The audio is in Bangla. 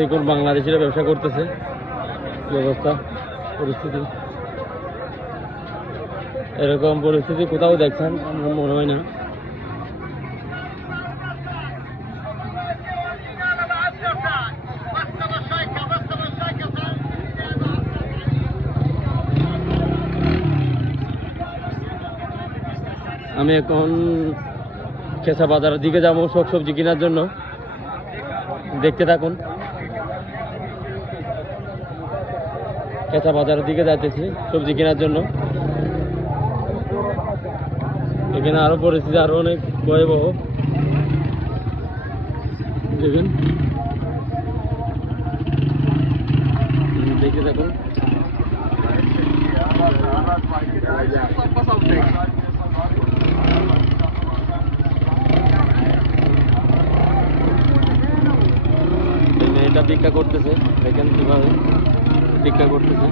দেখুন বাংলাদেশিরা ব্যবসা করতেছে, কি অবস্থা পরিস্থিতি। এরকম পরিস্থিতি কোথাও দেখছেন আমার মনে হয় না। আমি এখন কেঁচা বাজারের দিকে যাবো সব সবজি কেনার জন্য, দেখতে থাকুন। কেঁচা বাজারের দিকে যাইতেছি সবজি কেনার জন্য। এখানে আরো পরিস্থিতি আরো অনেক ভয়াবহ, দেখুন দেখতে থাকুন। মেয়েটা ভিক্ষা করতেছে, দেখেন কিভাবে ভিক্ষা করতেছে।